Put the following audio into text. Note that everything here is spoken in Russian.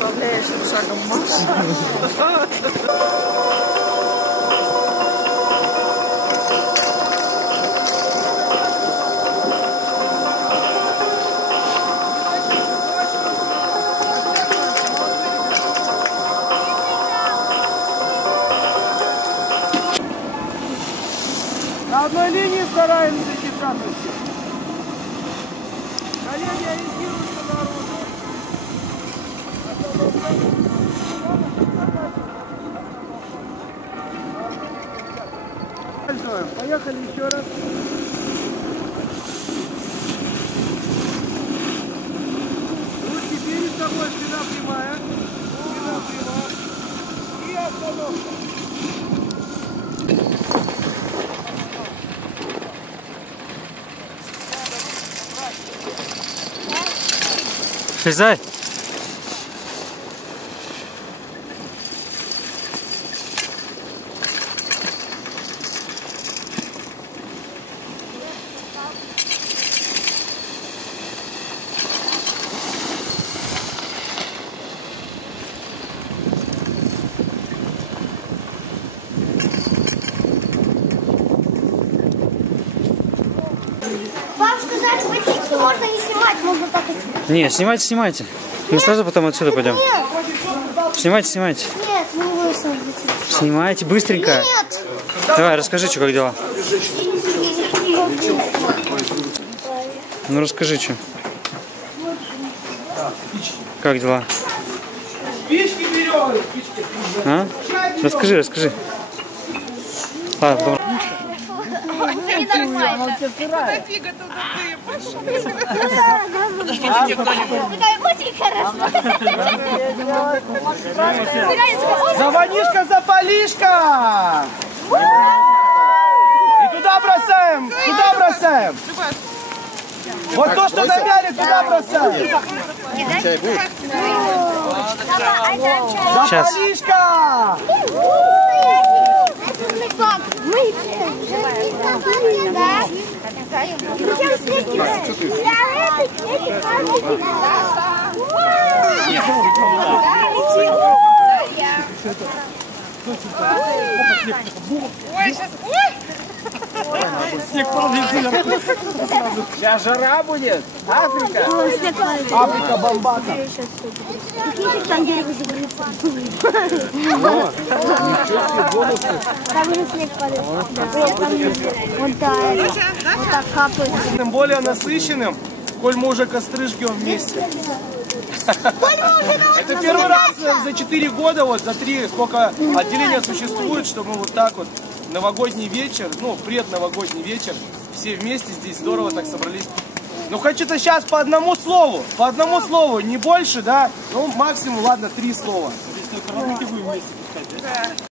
Поправляющим шагом Маша. На одной линии стараемся держаться все. Колени ориентируются наружу. Поехали еще раз. Ручки перед собой, спина прямая. Спина прямая. И остановка. Слезай. Вам сказать, ботинки можно не снимать, можно так идти. Не, снимайте, снимайте. Мы сразу потом отсюда пойдем. Нет, Снимайте, снимайте. нет, не буду снимать ботинки. Снимайте быстренько. Нет. Давай, расскажи, что, как дела. Ну, расскажи, что. Как дела? Спички берем. А? Расскажи, расскажи. Ладно, потом. Ненормально. Куда фига туда ты пошел? Такая очень хорошо. Заводишка, запалишка! И туда бросаем, туда бросаем. Вот то, что намяли, туда бросаем. Запалишка! Ой, сейчас... Ой! Сейчас жара будет. Африка. Африка бомбата. Там дерево загорится. Там уже снег падает. Вот так капает. Тем более насыщенным, коль мы уже костры жгем вместе. Это первый раз за 4 года, вот за 3, сколько отделения существует, что мы вот так вот новогодний вечер, ну, предновогодний вечер, все вместе здесь здорово так собрались. Ну, хочется сейчас по одному слову, не больше, да, ну, максимум, ладно, 3 слова.